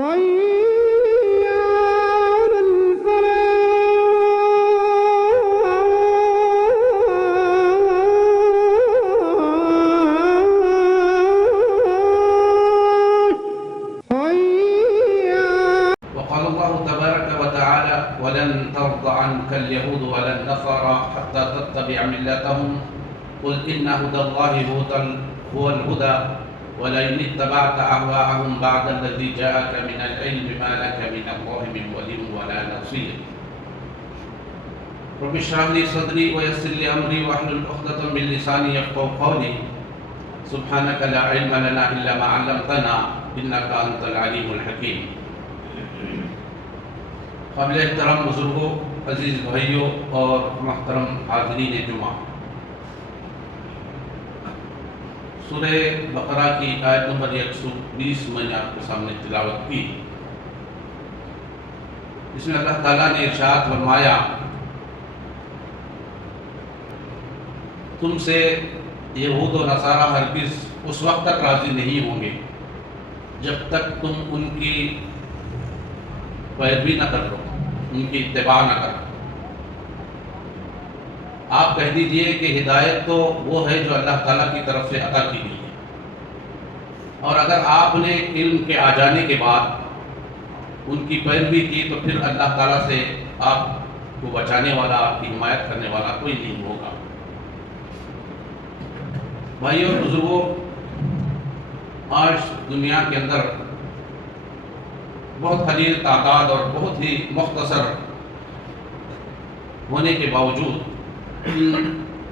حي على الفلاح حي. وقال الله تبارك وتعالى: ولن ترضى عنك اليهود ولا النصارى حتى تتبع ملتهم قل إن هدى الله هو الهدى ولئن اتبعت أهواءهم بعد الذي جاءك من العلم ما لك من الله من ولي ولا نصير. رب اشرح لي صدري ويسر لي أمري واحلل عقدة من لساني يفقهوا قولي. سبحانك لا علم لنا إلا ما علمتنا إنك أنت العليم الحكيم. قابل احترام بزرگوں، عزیز بھائیوں اور محترم حاضرین جمعہ، سورہ بقرہ کی آیت نمبر 120 میں نے آپ کے سامنے تلاوت کی۔ اس میں اللہ تعالیٰ نے ارشاد فرمایا: تم سے یہود و نصارہ ہرگز اس وقت تک راضی نہیں ہوں گے جب تک تم ان کی پیروی نہ کر لو، ان کی اتباع نہ کرو۔ آپ کہہ دیجئے کہ ہدایت تو وہ ہے جو اللہ تعالیٰ کی طرف سے عطا کی گئی ہے، اور اگر آپ نے علم کے آ جانے کے بعد ان کی پیروی کی تو پھر اللہ تعالیٰ سے آپ کو بچانے والا، آپ کی حمایت کرنے والا کوئی نہیں ہوگا۔ بھائیوں اور بزرگوں، آج دنیا کے اندر بہت قلیل تعداد اور بہت ہی مختصر ہونے کے باوجود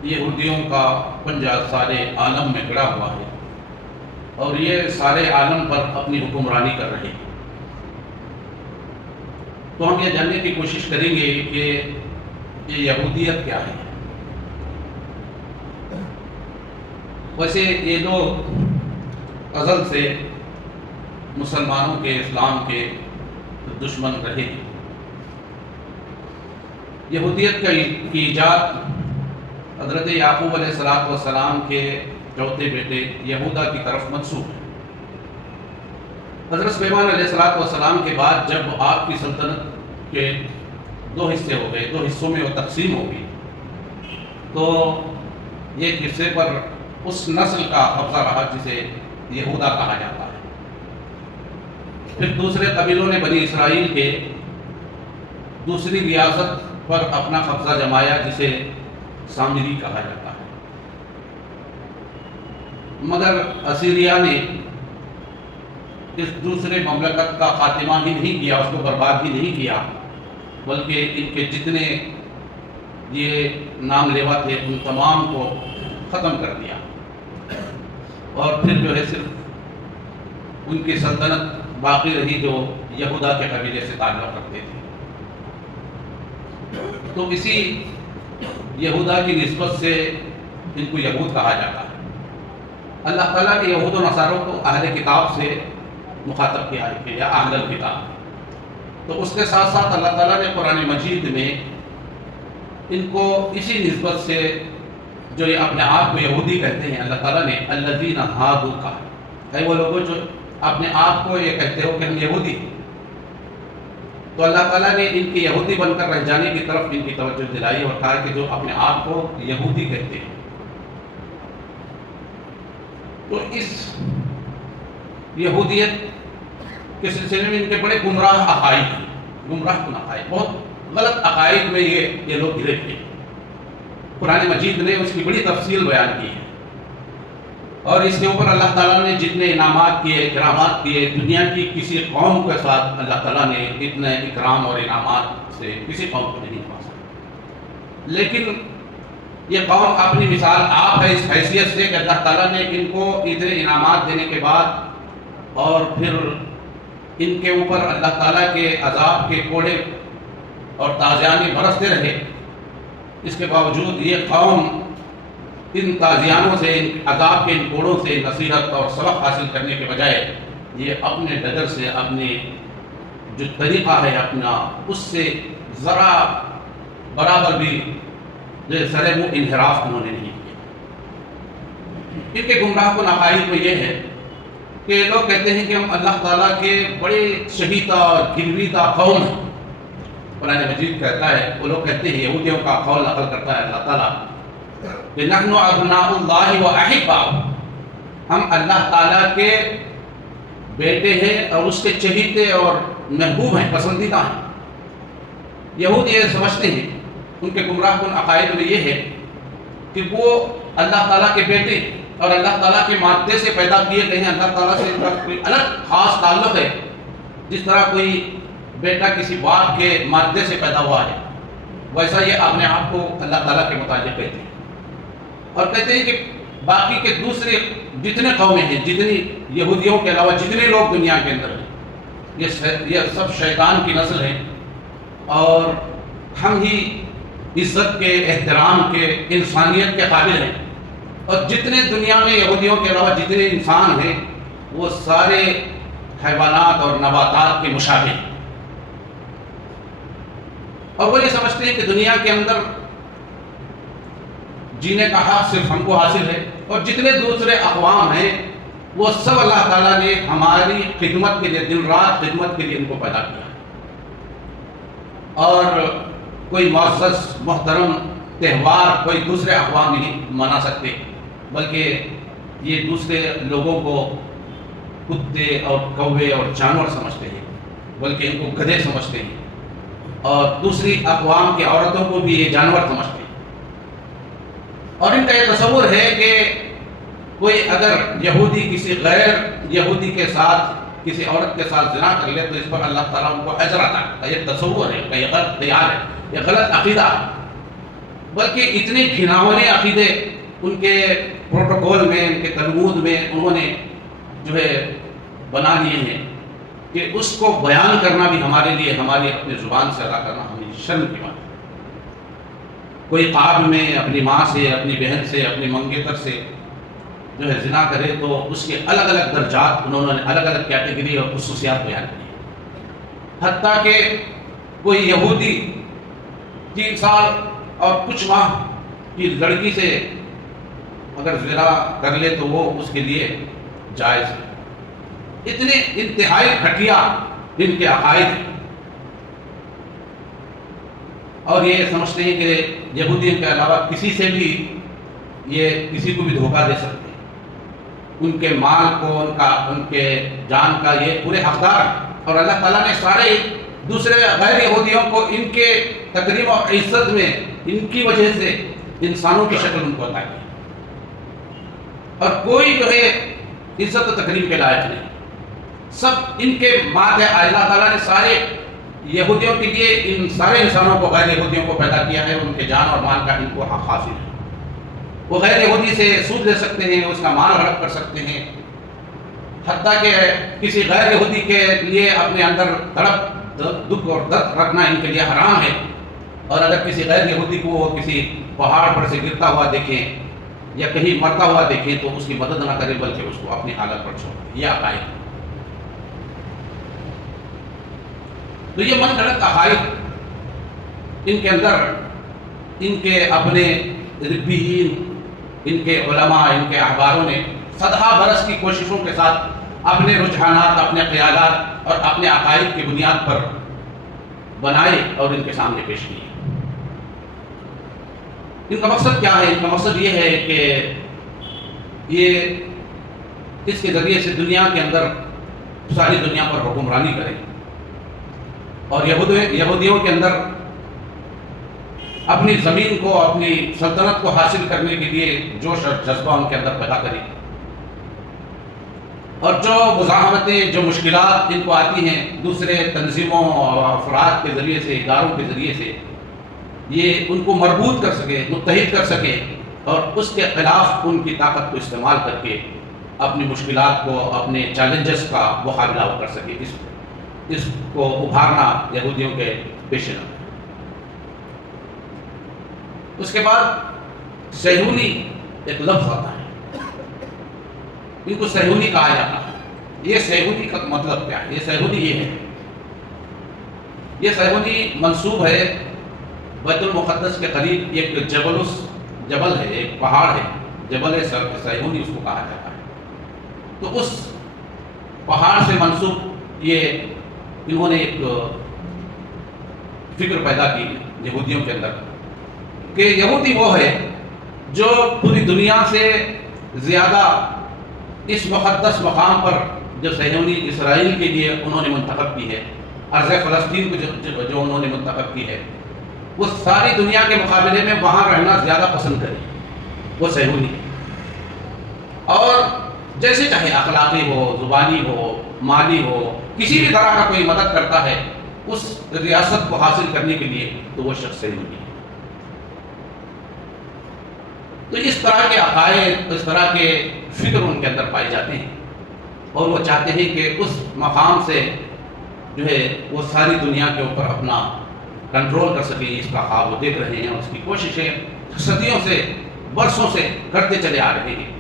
یہودیوں کا پنجہ سارے عالم میں گڑا ہوا ہے، اور یہ سارے عالم پر اپنی حکمرانی کر رہے ہیں۔ تو ہم یہ جاننے کی کوشش کریں گے کہ یہ یہودیت کیا ہے۔ ویسے یہ لوگ ازل سے مسلمانوں کے، اسلام کے دشمن رہے ہیں۔ یہودیت کی ایجاد حضرت یعقوب علیہ السلام کے چوتھے بیٹے یہودا کی طرف منسوب ہے۔ حضرت سلیمان علیہ السلام کے بعد جب آپ کی سلطنت کے دو حصے ہو گئے، دو حصوں میں وہ تقسیم ہو گئی، تو ایک حصے پر اس نسل کا قبضہ رہا جسے یہودا کہا جاتا ہے۔ پھر دوسرے قبیلوں نے بنی اسرائیل کے دوسری ریاست پر اپنا قبضہ جمایا جسے سامری کہا جاتا ہے۔ مگر اسیریا نے اس دوسرے مملکت کا خاتمہ ہی نہیں کیا، اس کو برباد ہی نہیں کیا، بلکہ ان کے جتنے یہ نام لیوا تھے ان تمام کو ختم کر دیا، اور پھر جو ہے صرف ان کی سلطنت باقی رہی جو یہودا کے قبیلے سے تعلق رکھتے تھے۔ تو اسی یہودا کی نسبت سے ان کو یہود کہا جاتا ہے۔ اللہ تعالیٰ کے یہود و نصاروں کو اہل کتاب سے مخاطب کیا ہے کہ یا اہل الکتاب۔ تو اس کے ساتھ ساتھ اللہ تعالیٰ نے قرآن مجید میں ان کو اسی نسبت سے، جو یہ اپنے آپ کو یہودی کہتے ہیں، اللہ تعالیٰ نے الذین ہادوا کہا ہے، وہ لوگوں جو اپنے آپ کو یہ کہتے ہو کہ ہم یہودی ہیں۔ تو اللہ تعالیٰ نے ان کی یہودی بن کر رہ جانے کی طرف ان کی توجہ دلائی اور کہا کہ جو اپنے آپ کو یہودی کہتے ہیں۔ تو اس یہودیت کے سلسلے میں ان کے بڑے گمراہ عقائد ہیں، گمراہ کن عقائد، بہت غلط عقائد میں یہ لوگ گرے تھے۔ قرآن مجید نے اس کی بڑی تفصیل بیان کی ہے، اور اس کے اوپر اللہ تعالیٰ نے جتنے انعامات کیے، اکرامات کیے، دنیا کی کسی قوم کے ساتھ اللہ تعالیٰ نے اتنے اکرام اور انعامات سے کسی قوم کو نہیں پا سکا۔ لیکن یہ قوم اپنی مثال آپ ہے اس حیثیت سے کہ اللہ تعالیٰ نے ان کو اتنے انعامات دینے کے بعد اور پھر ان کے اوپر اللہ تعالیٰ کے عذاب کے کوڑے اور تازیانے برستے رہے۔ اس کے باوجود یہ قوم ان تازیانوں سے، ان عذاب کے ان کوڑوں سے نصیحت اور سبق حاصل کرنے کے بجائے یہ اپنے ڈگر سے، اپنے جو طریقہ ہے اپنا، اس سے ذرا برابر بھی سر منہ انحراف انہوں نے نہیں کیا۔ ان کے گمراہ کن عقائد میں یہ ہے کہ لوگ کہتے ہیں کہ ہم اللہ تعالیٰ کے بڑے شہیدہ اور گرویدہ قوم ہیں. قرآن مجید کہتا ہے، وہ لوگ کہتے ہیں، یہودیوں کا قول نقل کرتا ہے اللہ تعالیٰ کہ نحن ابناء اللہ و احباؤہ، ہم اللہ تعالیٰ کے بیٹے ہیں اور اس کے چہیتے اور محبوب ہیں، پسندیدہ ہیں. یہود یہ سمجھتے ہیں، ان کے گمراہ کن عقائد میں یہ ہے کہ وہ اللہ تعالیٰ کے بیٹے اور اللہ تعالیٰ کے مادے سے پیدا کیے گئے ہیں. اللہ تعالیٰ سے ان کا کوئی الگ خاص تعلق ہے، جس طرح کوئی بیٹا کسی باپ کے مادے سے پیدا ہوا ہے، ویسا یہ اپنے آپ کو اللہ تعالیٰ کے متعلق کہتے ہیں. اور کہتے ہیں کہ باقی کے دوسرے جتنے قومیں ہیں، جتنی یہودیوں کے علاوہ جتنے لوگ دنیا کے اندر ہیں، یہ سب شیطان کی نسل ہیں، اور ہم ہی عزت کے، احترام کے، انسانیت کے قابل ہیں. اور جتنے دنیا میں یہودیوں کے علاوہ جتنے انسان ہیں، وہ سارے حیوانات اور نباتات کے مشابہ ہیں. اور وہ یہ سمجھتے ہیں کہ دنیا کے اندر جینے کا حق صرف ہم کو حاصل ہے، اور جتنے دوسرے اقوام ہیں وہ سب اللہ تعالیٰ نے ہماری خدمت کے لیے، دن رات خدمت کے لیے ان کو پیدا کیا. اور کوئی معزز محترم تہوار کوئی دوسرے اقوام نہیں منا سکتے، بلکہ یہ دوسرے لوگوں کو کتے اور کوے اور جانور سمجھتے ہیں، بلکہ ان کو گدھے سمجھتے ہیں، اور دوسری اقوام کی عورتوں کو بھی یہ جانور سمجھتے ہیں. اور ان کا یہ تصور ہے کہ کوئی اگر یہودی کسی غیر یہودی کے ساتھ، کسی عورت کے ساتھ زنا کر لے تو اس پر اللہ تعالیٰ ان کو اجر عطا کرتا ہے. یہ تصور ہے، یہ غلط خیال ہے، یہ غلط عقیدہ ہے. بلکہ اتنے گھناونے عقیدے ان کے پروٹوکول میں، ان کے تلمود میں انہوں نے جو ہے بنا لیے ہیں کہ اس کو بیان کرنا بھی ہمارے لیے، ہماری اپنی زبان سے ادا کرنا ہماری شرم کی بات ہے. کوئی قابل میں اپنی ماں سے، اپنی بہن سے، اپنی منگیتر سے جو ہے زنا کرے تو اس کے الگ الگ درجات انہوں نے الگ الگ کیٹیگری اور خصوصیات بیان کی. حتیٰ کہ کوئی یہودی 3 سال اور کچھ ماہ کی لڑکی سے اگر زنا کر لے تو وہ اس کے لیے جائز ہے. اتنے انتہائی گھٹیا ان کے عقائد ہیں، اور یہ سمجھتے ہیں کہ یہودیوں کے علاوہ کسی سے بھی یہ کسی کو بھی دھوکہ دے سکتے ہیں. ان کے مال کو، ان کے جان کا یہ پورے حقدار ہیں. اور اللہ تعالیٰ نے سارے دوسرے غیر یہودیوں کو ان کے تکریم اور عزت میں ان کی وجہ سے انسانوں کی شکل ان کو عطا کی، اور کوئی جو ہے عزت و تکریم کے لائق نہیں. سب ان کے مات ہے. اللہ تعالیٰ نے سارے یہودیوں کے لیے ان سارے انسانوں کو، غیر یہودیوں کو پیدا کیا ہے. ان کے جان اور مال کا ان کو حق حاصل ہے. وہ غیر یہودی سے سود لے سکتے ہیں، اس کا مال ہڑپ کر سکتے ہیں. حتیٰ کہ کسی غیر یہودی کے لیے اپنے اندر تڑپ، دکھ اور درد رکھنا ان کے لیے حرام ہے. اور اگر کسی غیر یہودی کو وہ کسی پہاڑ پر سے گرتا ہوا دیکھیں یا کہیں مرتا ہوا دیکھیں تو اس کی مدد نہ کریں، بلکہ اس کو اپنی حالت پر چھوڑیں. یہ عقائد. تو یہ من گھڑت عقائد ان کے اندر، ان کے اپنے ربیین، ان کے علماء، ان کے احباروں نے صدہ برس کی کوششوں کے ساتھ اپنے رجحانات، اپنے خیالات اور اپنے عقائد کی بنیاد پر بنائے اور ان کے سامنے پیش کیے. ان کا مقصد کیا ہے؟ ان کا مقصد یہ ہے کہ یہ اس کے ذریعے سے دنیا کے اندر ساری دنیا پر حکمرانی کریں، اور یہودیوں کے اندر اپنی زمین کو، اپنی سلطنت کو حاصل کرنے کے لیے جوش اور جذبہ ان کے اندر پیدا کریں. اور جو مزاحمتیں، جو مشکلات ان کو آتی ہیں دوسرے تنظیموں اور افراد کے ذریعے سے، اداروں کے ذریعے سے، یہ ان کو مربوط کر سکے، متحد کر سکے، اور اس کے خلاف ان کی طاقت کو استعمال کر کے اپنی مشکلات کو، اپنے چیلنجز کا مقابلہ کر سکے. اس کو ابھارنا یہودیوں کے پیش نظر. اس کے بعد صہیونی ایک لفظ آتا ہے، ان کو صہیونی کہا جاتا ہے. یہ صہیونی کا مطلب کیا ہے؟ یہ صہیونی یہ ہے، یہ صہیونی منسوب ہے بیت المقدس کے قریب ایک جبل ہے، ایک پہاڑ ہے، جبل صہیونی اس کو کہا جاتا ہے. تو اس پہاڑ سے منسوب یہ انہوں نے ایک فکر پیدا کی یہودیوں کے اندر کہ یہودی وہ ہے جو پوری دنیا سے زیادہ اس مقدس مقام پر جو صہیونی اسرائیل کے لیے انہوں نے منتخب کی ہے، ارض فلسطین کو جو انہوں نے منتخب کی ہے، وہ ساری دنیا کے مقابلے میں وہاں رہنا زیادہ پسند کرے، وہ صہیونی۔ اور جیسے چاہے اخلاقی ہو، زبانی ہو، مالی ہو، کسی بھی طرح کا کوئی مدد کرتا ہے اس ریاست کو حاصل کرنے کے لیے، تو وہ شخص صہیونی ہے۔ تو اس طرح کے عقائد، اس طرح کے فکر ان کے اندر پائے جاتے ہیں، اور وہ چاہتے ہیں کہ اس مقام سے جو ہے وہ ساری دنیا کے اوپر اپنا کنٹرول کر سکے۔ اس کا خواب وہ دیکھ رہے ہیں، اس کی کوششیں صدیوں سے، برسوں سے کرتے چلے آ رہے ہیں۔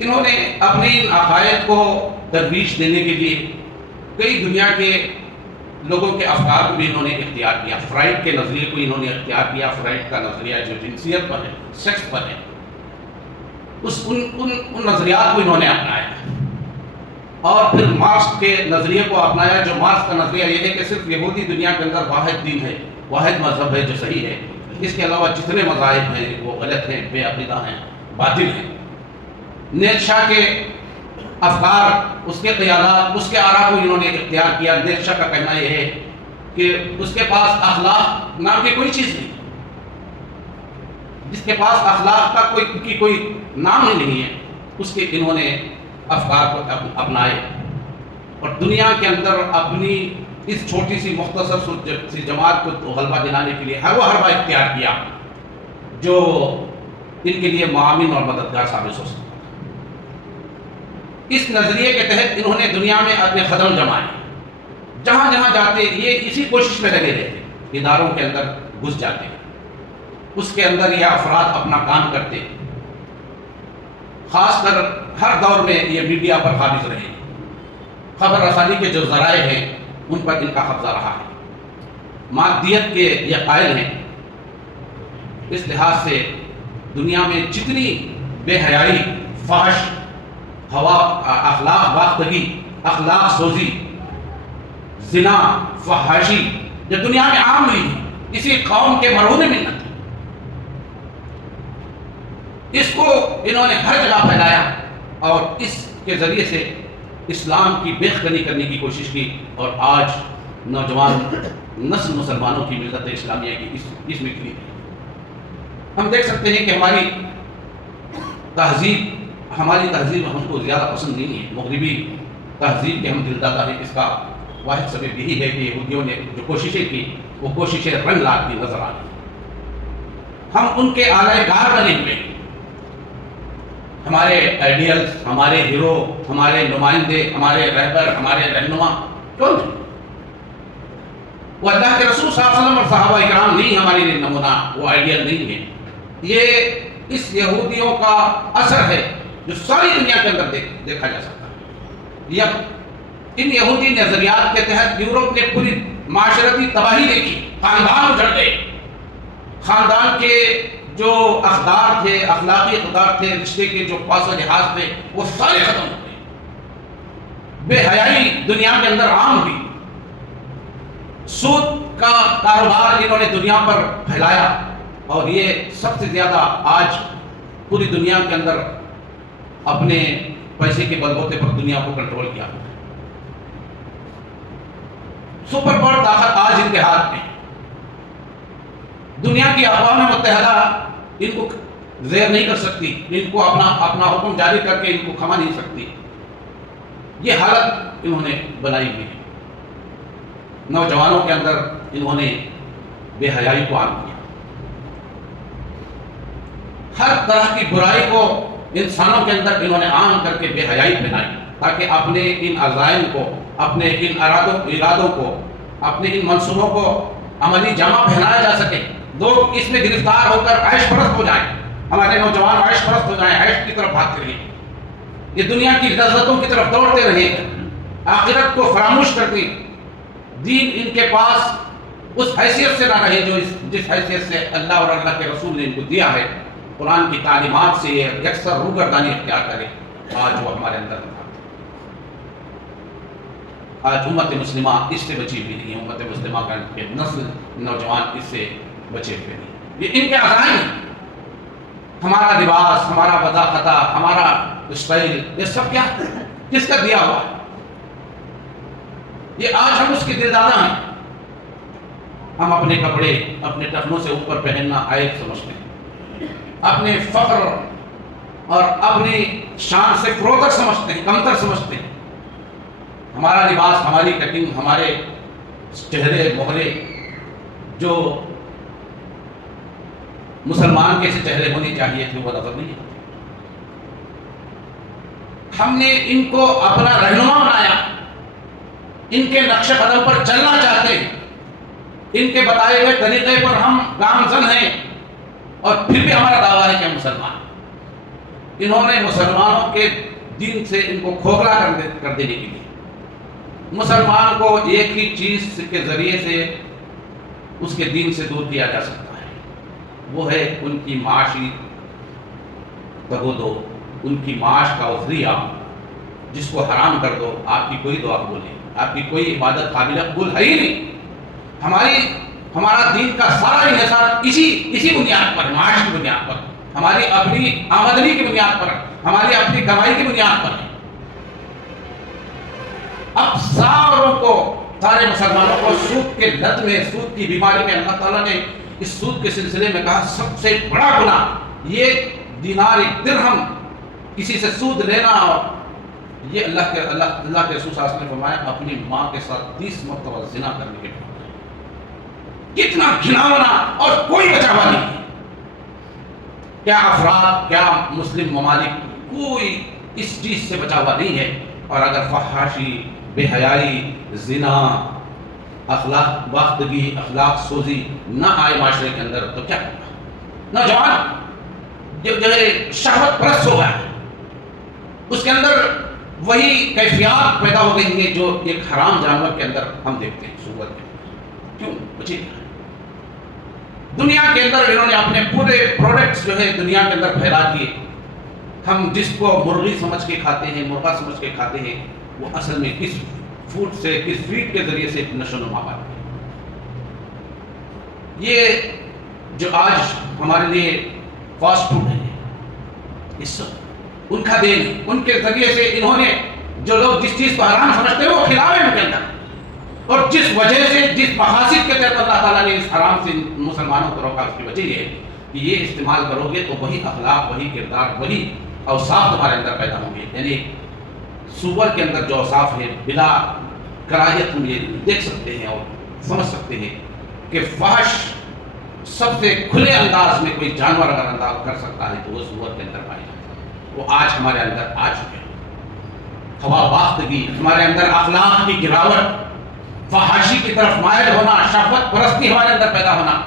انہوں نے اپنی عقائد کو ترویج دینے کے لیے کئی دنیا کے لوگوں کے افکار کو بھی انہوں نے اختیار کیا۔ فرائڈ کے نظریے کو انہوں نے اختیار کیا۔ فرائڈ کا نظریہ جو جنسیت پر ہے، سیکس پر ہے، ان نظریات کو انہوں نے اپنایا، اور پھر مارکس کے نظریے کو اپنایا، جو مارکس کا نظریہ یہ ہے کہ صرف یہودی دنیا کے اندر واحد دین ہے، واحد مذہب ہے جو صحیح ہے، اس کے علاوہ جتنے مذاہب ہیں وہ غلط ہیں، بے عقیدہ ہیں، باطل ہیں۔ نیتشا کے افکار، اس کے خیالات، اس کے آراء کو انہوں نے اختیار کیا۔ نیتشا کا کہنا یہ ہے کہ اس کے پاس اخلاق نام کی کوئی چیز نہیں، جس کے پاس اخلاق کا کوئی نام ہی نہیں ہے، اس کے انہوں نے افکار کو اپنائے، اور دنیا کے اندر اپنی اس چھوٹی سی مختصر سی جماعت کو غلبہ دلانے کے لیے ہر وہ حربہ اختیار کیا جو ان کے لیے معاون اور مددگار ثابت ہو سکتا۔ اس نظریے کے تحت انہوں نے دنیا میں اپنے قدم جمائے، جہاں جہاں جاتے یہ اسی کوشش میں لگے رہتے، اداروں کے اندر گھس جاتے، اس کے اندر یہ افراد اپنا کام کرتے، خاص کر ہر دور میں یہ میڈیا پر قابض رہے، خبر رسانی کے جو ذرائع ہیں ان پر ان کا قبضہ رہا ہے، مادیت کے یہ قائل ہیں۔ اس لحاظ سے دنیا میں جتنی بے حیائی، فحش، اخلاق باختگی، اخلاق سوزی، زنا، فحاشی جو دنیا میں عام ہوئی ہے، اسی قوم کے مرہون منت، اس کو انہوں نے ہر جگہ پھیلایا، اور اس کے ذریعے سے اسلام کی بےخبری کرنے کی کوشش کی، اور آج نوجوان نسل مسلمانوں کی ملت اسلامیہ کی اس میں نکلی۔ ہم دیکھ سکتے ہیں کہ ہماری تہذیب ہم کو زیادہ پسند نہیں ہے، مغربی تہذیب کے ہم دلدادہ ہیں۔ اس کا واحد سبب یہی ہے کہ یہودیوں نے جو کوششیں کی وہ کوششیں رنگ لاتی نظر آتی، ہم ان کے اعلی کار بنے ہوئے، ہمارے آئیڈیلز، ہمارے ہیرو، ہمارے نمائندے، ہمارے رہبر، ہمارے رہنما کون تھے؟ وہ اللہ کے رسول صلی اللہ علیہ وسلم اور صحابہ کرام نہیں، ہمارے لیے نمونہ، وہ آئیڈیل نہیں ہے۔ یہ اس یہودیوں کا اثر ہے جو ساری دنیا کے اندر دیکھا جا سکتا ہے۔ ان یہودی نظریات کے تحت یورپ نے پوری معاشرتی تباہی دیکھی، خاندان اجڑ گئے، خاندان کے جو اقدار تھے، اخلاقی اقدار تھے، رشتے کے جو پاس و لحاظ تھے، وہ سارے ختم ہو گئے، بے حیائی دنیا کے اندر عام ہوئی، سود کا کاروبار انہوں نے دنیا پر پھیلایا، اور یہ سب سے زیادہ آج پوری دنیا کے اندر اپنے پیسے کے بلبوتے پر دنیا کو کنٹرول کیا۔ سپر پاور طاقت آج ان کے ہاتھ میں، دنیا کی اقوام متحدہ ان کو زیر نہیں کر سکتی، ان کو اپنا حکم جاری کر کے ان کو کھما نہیں سکتی۔ یہ حالت انہوں نے بنائی ہوئی ہے، نوجوانوں کے اندر انہوں نے بے حیائی کو عام کیا، ہر طرح کی برائی کو انسانوں کے اندر انہوں نے عام کر کے بے حیائی پھیلائی، تاکہ اپنے ان عزائم کو، اپنے ان ارادوں کو، اپنے ان منصوبوں کو عملی جامہ پہنایا جا سکے، لوگ اس میں گرفتار ہو کر عیش پرست ہو جائیں، ہمارے نوجوان عیش پرست ہو جائیں، عیش کی طرف بھاگتے رہیں، یہ دنیا کی لذتوں کی طرف دوڑتے رہیں، آخرت کو فراموش کرتے، دین ان کے پاس اس حیثیت سے نہ رہے جس حیثیت سے اللہ اور اللہ کے رسول نے ان کو دیا ہے، قرآن کی تعلیمات سے یہ یکسر روگردانی اختیار کرے، آج وہ ہمارے اندر تھا۔ آج امت مسلمہ اس سے بچی ہوئی نہیں ہے، امت مسلمہ کا نسل نوجوان اس سے بچے ہوئے نہیں، یہ ان کے عزائم ہیں۔ ہمارا لباس، ہمارا وضاحتہ، ہمارا اسٹائل، یہ سب کیا ہے؟ کس کا دیا ہوا ہے؟ یہ آج ہم اس کے دلدادہ ہیں۔ ہم اپنے کپڑے اپنے ٹخنوں سے اوپر پہننا عیب سمجھتے ہیں، اپنے فخر اور اپنی شان سے فروغ سمجھتے ہیں، کمتر سمجھتے ہیں۔ ہمارا لباس، ہماری کٹنگ، ہمارے چہرے مہرے جو مسلمان کے سے چہرے ہونے چاہیے تھے وہ نظر نہیں آتے۔ ہم نے ان کو اپنا رہنما بنایا، ان کے نقش قدم پر چلنا چاہتے ہیں، ان کے بتائے ہوئے طریقے پر ہم گامزن ہیں، اور پھر بھی ہمارا دعویٰ ہے کہ ہم مسلمان ہیں۔ انہوں نے مسلمانوں کے دین سے ان کو کھوکھلا کر دینے کے لیے مسلمان کو ایک ہی چیز کے ذریعے سے اس کے دین سے دور کیا جا سکتا ہے، وہ ہے ان کی معاشی تگودو، ان کی معاش کا وہ ذریعہ جس کو حرام کر دو، آپ کی کوئی دعا قبول نہیں، آپ کی کوئی عبادت قابل قبول ہے ہی نہیں۔ ہمارا دین کا سارا انحصار اسی بنیاد پر، معاش کی بنیاد پر، ہماری اپنی آمدنی کی بنیاد پر، ہماری اپنی کمائی کی بنیاد پر ہے۔ اب سارے مسلمانوں کو سود کے لت میں، سود کی بیماری میں اللہ تعالیٰ نے اس سود کے سلسلے میں کہا سب سے بڑا گناہ یہ دینار درہم کسی سے سود لینا، اور یہ اللہ کے رسول صلی اللہ علیہ وسلم نے فرمایا اپنی ماں کے ساتھ 30 مرتبہ زنا کرنے کے بعد۔ کتنا گھناؤنا، اور کوئی بچاوا نہیں۔ کیا افراد، کیا مسلم ممالک، کوئی اس چیز سے بچا ہوا نہیں ہے۔ اور اگر فحاشی، بے حیائی، زنا، اخلاق باختگی، اخلاق سوزی نہ آئے معاشرے کے اندر تو کیا ہوگا؟ نوجوان جو ہے شہوت پرست ہو گیا، اس کے اندر وہی کیفیات پیدا ہو گئی ہیں جو ایک حرام جانور کے اندر ہم دیکھتے ہیں، سور کے اندر۔ کیوں بچے؟ دنیا کے اندر انہوں نے اپنے پورے پروڈکٹس جو ہے دنیا کے اندر پھیلا دیے۔ ہم جس کو مرغی سمجھ کے کھاتے ہیں، مرغا سمجھ کے کھاتے ہیں، وہ اصل میں کس فوڈ سے، کس فیڈ کے ذریعے سے نشو و نما پاتے ہیں۔ یہ جو آج ہمارے لیے فاسٹ فوڈ ہے، یہ سب ان کا دین ہے، ان کے ذریعے سے انہوں نے جو لوگ جس چیز کو حرام سمجھتے ہیں وہ کھلاوے ان کے اندر، اور جس وجہ سے، جس مقاصد کے تحت اللہ تعالیٰ نے اس حرام سے مسلمانوں کو روکا، اس کی وجہ یہ ہے کہ یہ استعمال کرو گے تو وہی اخلاق، وہی کردار، وہی اوصاف تمہارے اندر پیدا ہوں گے۔ یعنی سور کے اندر جو اوصاف ہے بلا کراہیت ہم یہ دیکھ سکتے ہیں اور سمجھ سکتے ہیں کہ فحش سب سے کھلے انداز میں کوئی جانور اگر انداز کر سکتا ہے تو وہ سور کے اندر پائی جاتا ہے۔ وہ آج ہمارے اندر آ چکے ہیں۔ ہوا باختگی، ہمارے اندر اخلاق کی گراوٹ، فحاشی کی طرف مائل ہونا، شہوت پرستی ہمارے اندر پیدا ہونا،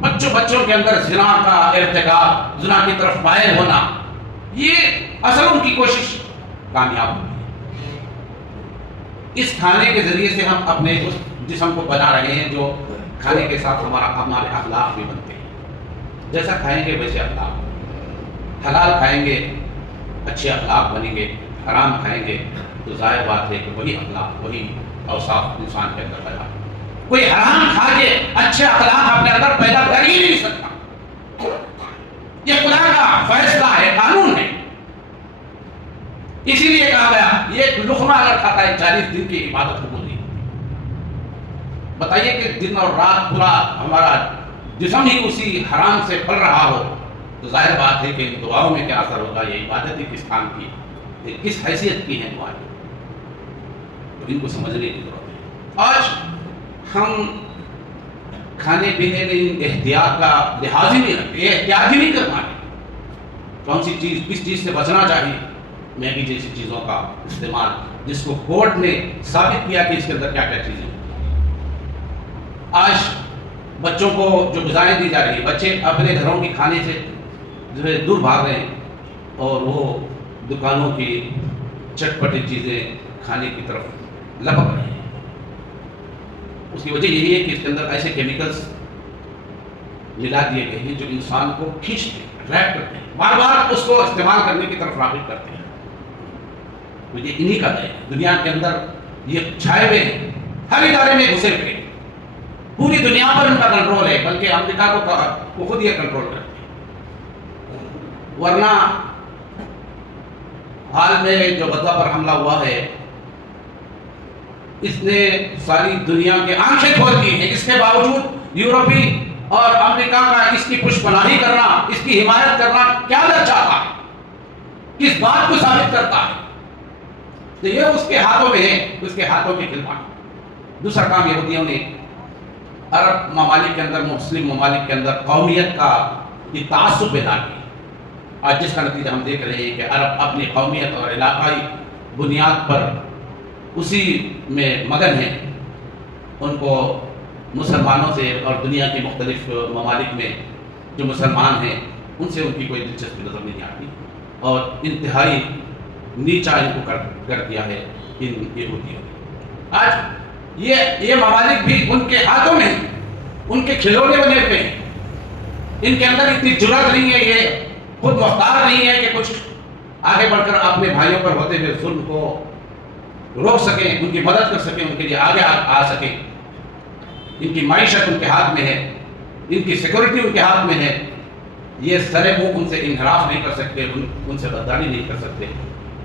بچوں کے اندر زنا کا ارتکاب، زنا کی طرف مائل ہونا، یہ اصل ان کی کوشش کامیاب ہوئی۔ اس کھانے کے ذریعے سے ہم اپنے اس جسم کو بنا رہے ہیں جو کھانے کے ساتھ ہمارے اخلاق بھی بنتے ہیں۔ جیسا کھائیں گے ویسے اخلاق، حلال کھائیں گے اچھے اخلاق بنیں گے، حرام کھائیں گے تو ظاہر بات ہے کہ وہی اخلاق، وہی اوصاف انسان کے اندر پیدا ہو۔ کوئی حرام کھا کے اچھے اخلاق اپنے اندر پیدا کر ہی نہیں سکتا۔ یہ خدا کا فیصلہ ہے، قانون ہے۔ اسی لیے کہا گیا یہ لقمہ اگر کھاتا ہے 40 دن کی عبادت قبول نہیں۔ بتائیے کہ دن اور رات پورا ہمارا جسم ہی اسی حرام سے پل رہا ہو تو ظاہر بات ہے کہ ان دعاؤں میں کیا اثر ہوگا، یہ عبادت ہی کس کام کی، یہ کس حیثیت کی ہیں دعائیں، تو ان کو سمجھنے کی ضرورت ہے۔ آج ہم کھانے پینے میں ان احتیاط کا لحاظ ہی نہیں رکھتے، احتیاط ہی نہیں کر پاتے۔ کون سی چیز، کس چیز سے بچنا چاہیے، میگی جیسی چیزوں کا استعمال جس کو کورٹ نے ثابت کیا کہ اس کے اندر کیا کیا چیزیں۔ آج بچوں کو جو غذائیں دی جا رہی ہیں، بچے اپنے گھروں کی کھانے سے جو ہے دور بھاگ رہے ہیں اور وہ دکانوں کی چٹپٹی چیزیں کھانے کی طرف لپک رہے ہیں۔ اس کی وجہ یہی ہے کہ اس کے اندر ایسے کیمیکلز ملا دیے گئے ہیں جو انسان کو کھینچتے ہیں، اٹریکٹ کرتے ہیں، بار بار اس کو استعمال کرنے کی طرف راغب کرتے ہیں۔ تو یہ انہی کا دے ہے. دنیا کے اندر یہ چھائے ہوئے ہیں، ہر ادارے میں گھسے ہوئے ہیں، پوری دنیا پر ان کا کنٹرول ہے، بلکہ امریکہ کو خود یہ کنٹرول کرتے ہیں. ورنہ حال میں جو غزہ پر حملہ ہوا ہے اس نے ساری دنیا کے آنکھیں کھول دی ہیں. اس کے باوجود یورپی اور امریکہ کا اس کی پشت پناہی کرنا، اس کی حمایت کرنا کیا چاہتا ہے، کس بات کو ثابت کرتا ہے؟ تو یہ اس کے ہاتھوں میں ہے، اس کے ہاتھوں کے کھلواڑ. دوسرا کام یہودیوں نے عرب ممالک کے اندر، مسلم ممالک کے اندر قومیت کا یہ تعصب پیدا کیا. آج جس کا نتیجہ ہم دیکھ رہے ہیں کہ عرب اپنی قومیت اور علاقائی بنیاد پر اسی میں مگن ہیں. ان کو مسلمانوں سے اور دنیا کے مختلف ممالک میں جو مسلمان ہیں ان سے ان کی کوئی دلچسپی نظر نہیں آتی، اور انتہائی نیچا ان کو کر دیا ہے ان یہودیوں نے. آج یہ ممالک بھی ان کے ہاتھوں میں ہیں، ان کے کھلونے بنے ہوئے ہیں. ان کے اندر اتنی جرأت نہیں ہے، یہ خود مختار نہیں ہے کہ کچھ آگے بڑھ کر اپنے بھائیوں پر ہوتے ہوئے ظلم کو روک سکیں، ان کی مدد کر سکیں، ان کے لیے آگے آ سکیں. ان کی معیشت ان کے ہاتھ میں ہے، ان کی سیکورٹی ان کے ہاتھ میں ہے. یہ سرے منہ ان سے انحراف نہیں کر سکتے، ان سے غداری نہیں کر سکتے،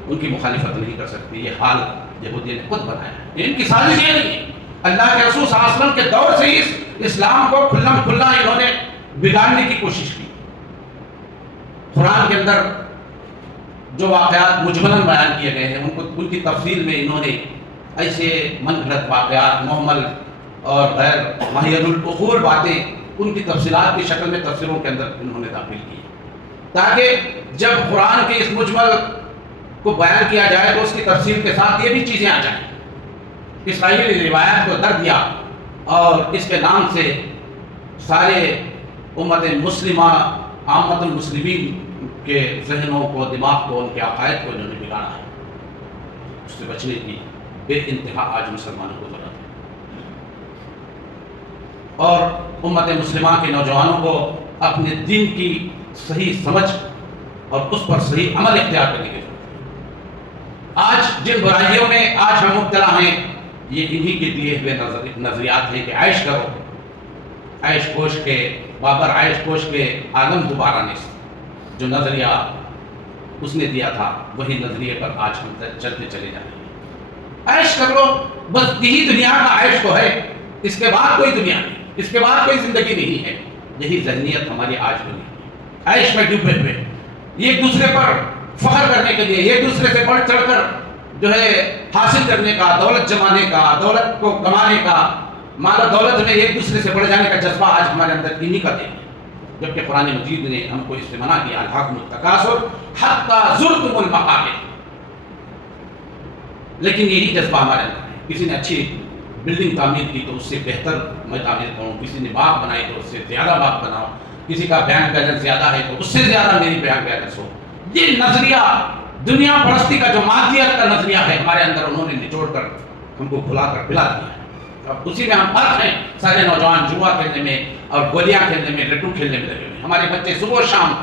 ان کی مخالفت نہیں کر سکتے. یہ حال یہودیوں نے خود بنایا ہے، ان کی سازش یہ نہیں ہے. اللہ کے رسول صلی اللہ علیہ وسلم کے دور سے ہی اسلام کو کھلم کھلا انہوں نے بگاڑنے کی کوشش کی. قرآن کے اندر جو واقعات مجملاً بیان کیے گئے ہیں ان کی تفصیل میں انہوں نے ایسے من گھڑت واقعات، محمل اور غیر ماہر العقول باتیں ان کی تفصیلات کی شکل میں تفسیروں کے اندر انہوں نے داخل کی، تاکہ جب قرآن کے اس مجمل کو بیان کیا جائے تو اس کی تفصیل کے ساتھ یہ بھی چیزیں آ جائیں. اسرائیلی روایات کو در دیا اور اس کے نام سے سارے امت مسلمہ، عامت المسلمین کے ذہنوں کو، دماغ کو، ان کے عقائد کو انہوں نے بگاڑا ہے. اس سے بچنے کی بے انتہا آج مسلمانوں کو ضرورت ہے، اور امت مسلمہ کے نوجوانوں کو اپنے دین کی صحیح سمجھ اور اس پر صحیح عمل اختیار کرنے کی ضرورت ہے. آج جن برائیوں میں آج ہم مبتلا ہیں یہ انہی کے دیے ہوئے نظریات ہیں کہ عیش کرو، عیش کوش کے بابر عیش کوش کے عالم دوبارہ نصف جو نظریہ اس نے دیا تھا وہی نظریے پر آج ہم چلتے چلے جا رہے ہیں. عیش کر لو، بس یہی دنیا کا عیش تو ہے، اس کے بعد کوئی دنیا نہیں، اس کے بعد کوئی زندگی نہیں ہے. یہی ذہنیت ہماری آج بنی ہے، عیش میں ڈوبے ہوئے، ایک دوسرے پر فخر کرنے کے لیے، ایک دوسرے سے بڑھ چڑھ کر جو ہے حاصل کرنے کا، دولت جمانے کا، دولت کو کمانے کا، مال و دولت میں ایک دوسرے سے بڑھ جانے کا جذبہ آج ہمارے اندر انہی کا دین ہے. جبکہ قرآن مجید نے ہم کو اس سے منع کیا، الہاکم التکاثر حتی زرتم المقابر. لیکن یہی جذبہ ہمارے اندر ہے. کسی نے اچھی بلڈنگ تعمیر کی تو اس سے بہتر میں تعمیر کروں، کسی نے باغ بنائی تو اس سے زیادہ باغ بناؤ، کسی کا بینک بیلنس زیادہ ہے تو اس سے زیادہ میری بینک بیلنس ہو. یہ نظریہ دنیا پرستی کا جو مادیت کا نظریہ ہے ہمارے اندر انہوں نے نچوڑ کر ہم کو بھلا کر پلا دیا ہے. اب اسی میں ہم فرق ہیں. سارے نوجوان جوا کھیلنے میں اور گولیاں کھیلنے میں، لٹو کھیلنے میں لگے ہوئے. ہمارے بچے صبح و شام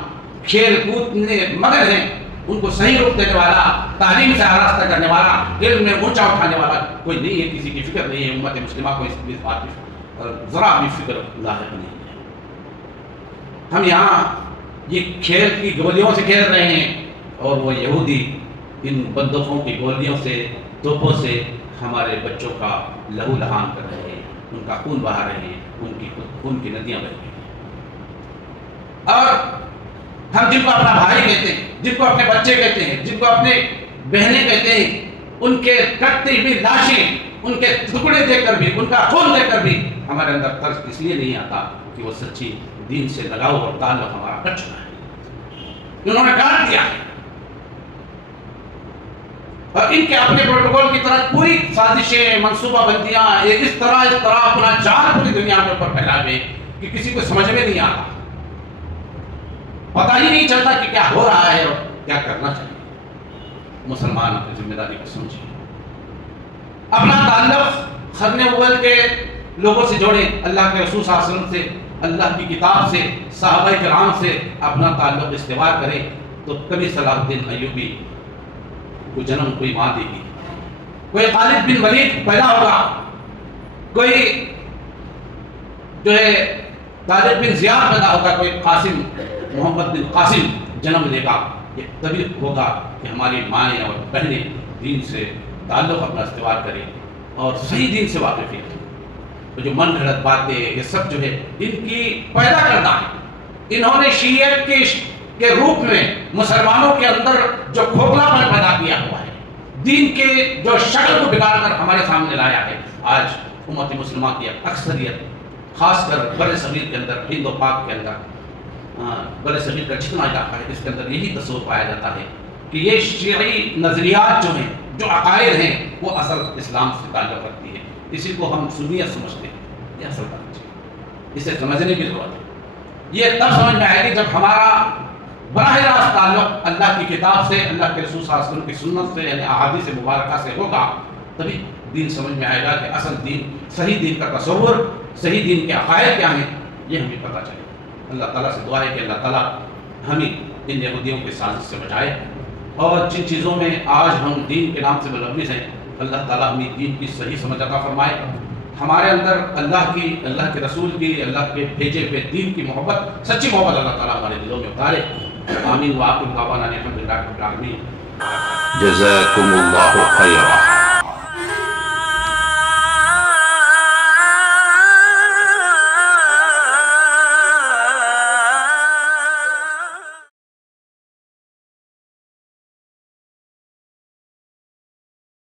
کھیل کود میں مگن ہیں. ان کو صحیح رخ دینے والا، تعلیم سے آراستہ کرنے والا، علم میں اونچا اٹھانے والا کوئی نہیں ہے، کسی کی فکر نہیں ہے. امت مسلمہ کو اس بات کی ذرا بھی فکر لاحق نہیں ہے. ہم یہاں یہ کھیل کی گولیوں سے کھیل رہے ہیں اور وہ یہودی ان بندوقوں کی گولیوں سے، توپوں سے ہمارے بچوں کا لہو لہان کر رہے ہیں، ان کا خون بہا رہے ہیں، ان کی خون کی ندیاں بہ رہی ہیں. اور ہم جن کو اپنا بھائی کہتے ہیں، جن کو اپنے بچے کہتے ہیں، جن کو اپنے بہنیں کہتے ہیں، ان کے کٹتی ہوئی لاشیں، ان کے ٹکڑے دیکھ کر بھی، ان کا خون دیکھ کر بھی ہمارے اندر طرز اس لیے نہیں آتا کہ وہ سچی دین سے لگاؤ اور تعلق ہمارا کٹ چکا ہے، انہوں نے کاٹ دیا ہے. اور ان کے اپنے پروٹوکول کی طرح پوری سازشیں، منصوبہ بندیاں اس طرح اپنا جال پوری دنیا کے اوپر پھیلا ہوئے کہ کسی کو سمجھ میں نہیں آتا، پتہ ہی نہیں چلتا کہ کیا ہو رہا ہے اور کیا کرنا چاہیے. مسلمان اپنی ذمہ داری کو سمجھیں، اپنا تعلق خرن اول کے لوگوں سے جوڑیں، اللہ کے رسول صلی اللہ علیہ وسلم سے، اللہ کی کتاب سے، صحابہ کرام سے اپنا تعلق استوار کریں. تو کبھی صلاح الدین ایوبی کوئی جنم کوئی ماں دے گی، کوئی خالد بن ولید پیدا ہوگا، کوئی جو ہے طارق بن زیاد پیدا ہوگا، کوئی قاسم محمد بن قاسم جنم لے گا۔ یہ تبھی ہوگا کہ ہماری مائیں اور بہنیں دین سے تعلق اپنا استوار کریں اور صحیح دین سے واقف ہیں۔ تو جو من گھڑت باتیں یہ سب جو ہے ان کی پیدا کردہ ہے، انہوں نے شیعیت کے روپ میں مسلمانوں کے اندر جو کھوکھلا پن پیدا کیا ہوا ہے، دین کے جو شکل کو بگاڑ کر ہمارے سامنے لایا ہے۔ آج امت مسلمہ کی اکثریت خاص کر بر صغیر کے اندر، ہند و پاک کے اندر، بر صغیر کا جتنا علاقہ ہے اس کے اندر یہی تصور پایا جاتا ہے کہ یہ شیعی نظریات جو ہیں، جو عقائد ہیں، وہ اصل اسلام سے تعلق رکھتی ہے۔ اسی کو ہم سنیت سمجھتے ہیں، یہ اصل بات ہے، اسے سمجھنے کی ضرورت ہے۔ یہ تب سمجھ میں آئے گی جب ہمارا براہ راست تعلق اللہ کی کتاب سے، اللہ کے رسول صلی اللہ علیہ وسلم کی سنت سے، یعنی احادیث مبارکہ سے ہوگا، تبھی دین سمجھ میں آئے گا کہ اصل دین، صحیح دین کا تصور، صحیح دین کے عقائد کیا ہیں، یہ ہمیں پتہ چلے۔ اللہ تعالیٰ سے دعا ہے کہ اللہ تعالیٰ ہمیں ان یہودیوں کے سازش سے بچائے، اور جن چیزوں میں آج ہم دین کے نام سے ملوث ہیں، اللہ تعالیٰ ہمیں دین کی صحیح سمجھ عطا فرمائے، ہمارے اندر اللہ کی، اللہ کے رسول کی، اللہ کے بھیجے ہوئے دین کی محبت، سچی محبت اللہ تعالیٰ ہمارے دلوں میں اتارے۔ آمین وآخر دعوانا الحمد للہ رب العالمین۔ جزاکم اللہ خیرا۔